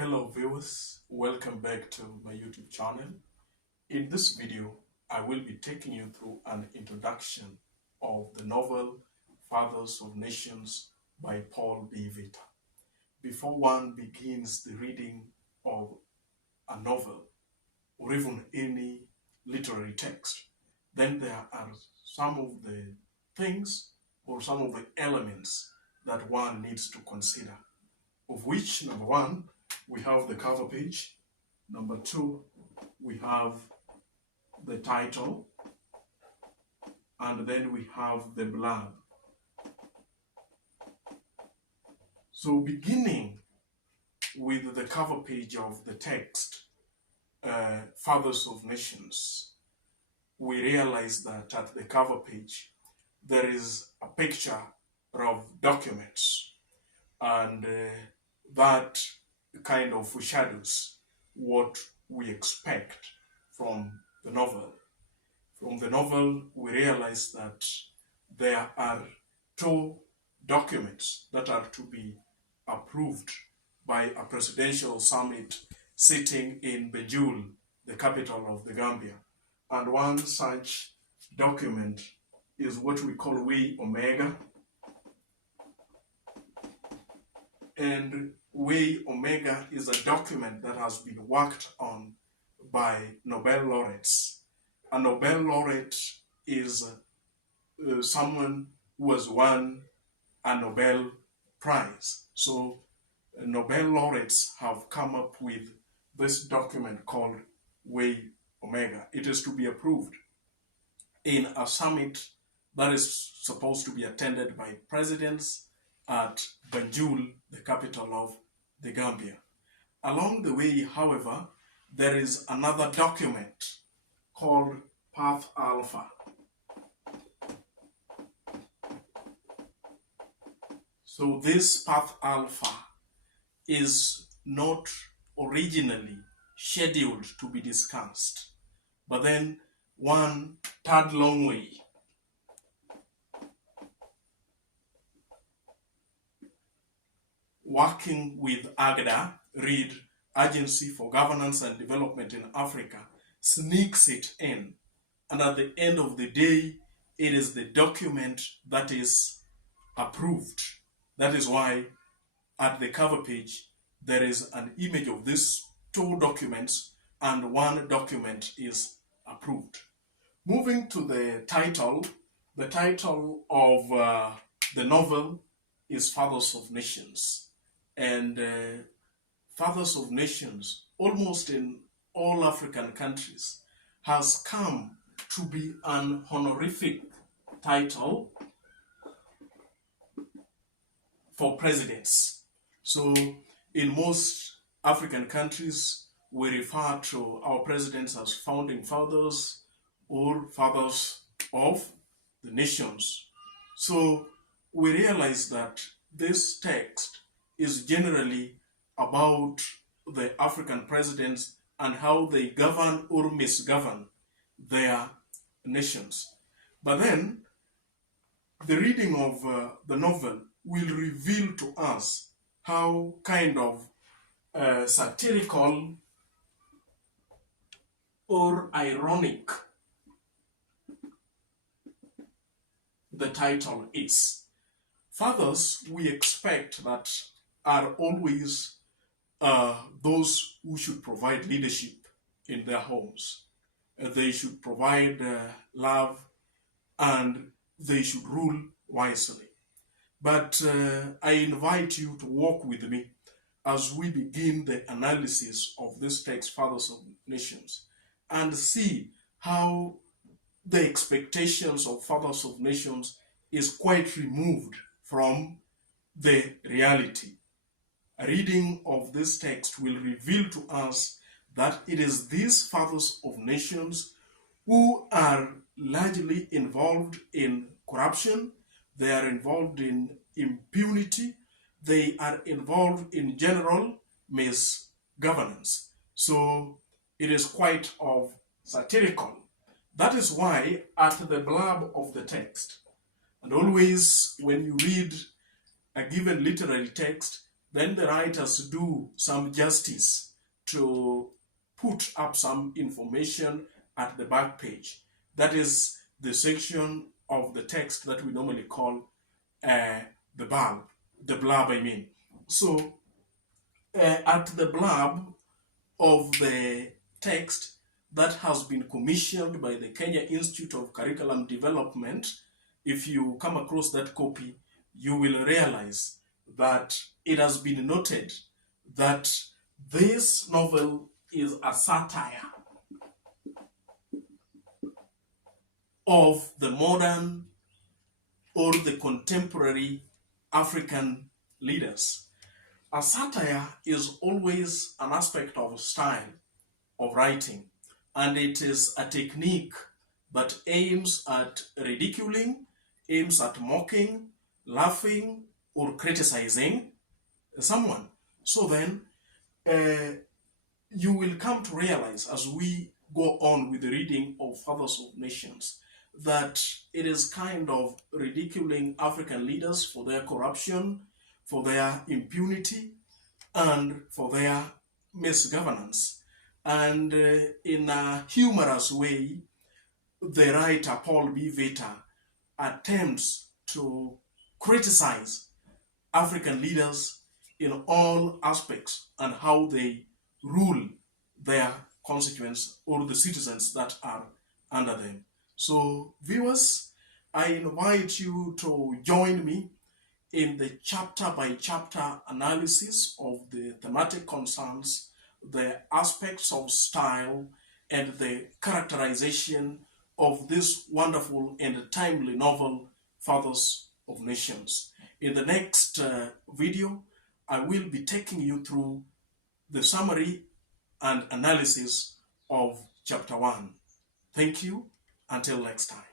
Hello viewers, welcome back to my YouTube channel. In this video, I will be taking you through an introduction of the novel Fathers of Nations by Paul B. Vitta. Before one begins the reading of a novel or even any literary text, then there are some of the things or some of the elements that one needs to consider, of which number one, we have the cover page. Number two, we have the title. And then we have the blurb. So beginning with the cover page of the text, Fathers of Nations, we realize that at the cover page, there is a picture of documents, and that kind of foreshadows what we expect from the novel. From the novel, we realize that there are two documents that are to be approved by a presidential summit sitting in Banjul, the capital of the Gambia. And one such document is what we call Way Omega. And Way Omega is a document that has been worked on by Nobel laureates. A Nobel laureate is someone who has won a Nobel Prize. So Nobel laureates have come up with this document called Way Omega. It is to be approved in a summit that is supposed to be attended by presidents at Banjul, the capital of the Gambia. Along the way, however, there is another document called Path Alpha. So this Path Alpha is not originally scheduled to be discussed, but then one third Longway working with AGDA, read Agency for Governance and Development in Africa, sneaks it in. And at the end of the day, it is the document that is approved. That is why at the cover page, there is an image of these two documents and one document is approved. Moving to the title of the novel is Fathers of Nations. And Fathers of Nations, almost in all African countries, has come to be an honorific title for presidents. So in most African countries, we refer to our presidents as founding fathers or fathers of the nations. So we realize that this text is generally about the African presidents and how they govern or misgovern their nations. But then, the reading of the novel will reveal to us how kind of satirical or ironic the title is. Fathers, we expect that are always those who should provide leadership in their homes. They should provide love and they should rule wisely. But I invite you to walk with me as we begin the analysis of this text, Fathers of Nations, and see how the expectations of Fathers of Nations is quite removed from the reality. A reading of this text will reveal to us that it is these Fathers of Nations who are largely involved in corruption, they are involved in impunity, they are involved in general misgovernance. So it is quite of satirical. That is why at the blurb of the text, and always when you read a given literary text, then the writers do some justice to put up some information at the back page. That is the section of the text that we normally call the blurb. The blurb, I mean. So, at the blurb of the text that has been commissioned by the Kenya Institute of Curriculum Development, if you come across that copy, you will realize that it has been noted that this novel is a satire of the modern or the contemporary African leaders. A satire is always an aspect of style of writing, and it is a technique that aims at ridiculing, aims at mocking, laughing, or criticizing someone. So then, you will come to realize as we go on with the reading of Fathers of Nations that it is kind of ridiculing African leaders for their corruption, for their impunity, and for their misgovernance. And in a humorous way, the writer Paul B. Vitta'S attempts to criticize African leaders in all aspects and how they rule their constituents or the citizens that are under them. So, viewers, I invite you to join me in the chapter by chapter analysis of the thematic concerns, the aspects of style, and the characterization of this wonderful and timely novel, Fathers of Nations. In the next video, I will be taking you through the summary and analysis of chapter 1. Thank you. Until next time.